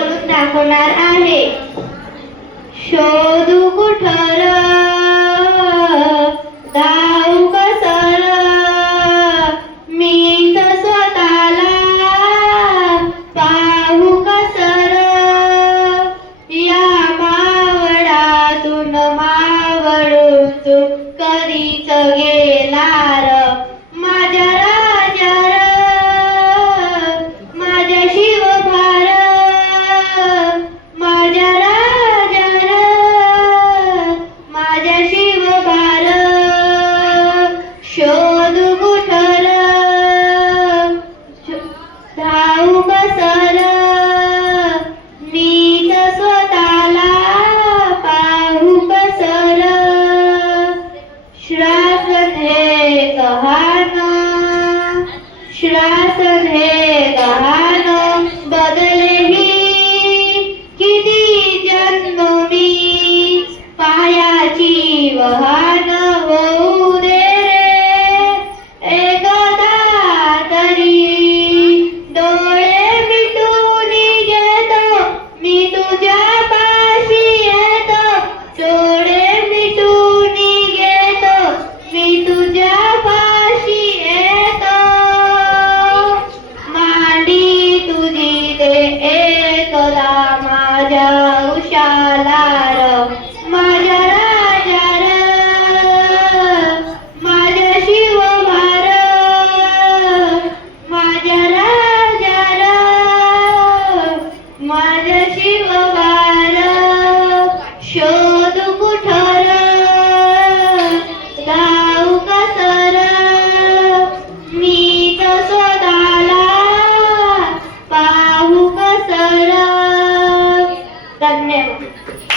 बोलून दाखवणार आहे. शोधू कुठर जाऊ कसर मी तर स्वतःला पाहू कसर या मावळातून मावळून तू कधीच गेलार माझ्या राजार माझ्या शिवभार माझ्या राजार माझ्या शिवभार शोधू कुठर धावू कसर मी तर स्वतःला पाहू कसर श्वासन हे गहाण श्वासन हे गहाण बदलेही किती जन्म मी पायाची वहान होऊ दे रे एकदा तरी डोळे मिटून घेतो मी तुझ्या पाशी येतो डोळे मिटून घेतो मी तुझ्या पाशी येतो मांडी तुझी दे एकदा माझ्या उशालार माझ्या राजार माझ्या शिवभार माझ्या राजार माझ्या शिवभार शोधू कुठर जाऊ कसर मी तर स्वतःला पाहू कसर. धन्यवाद.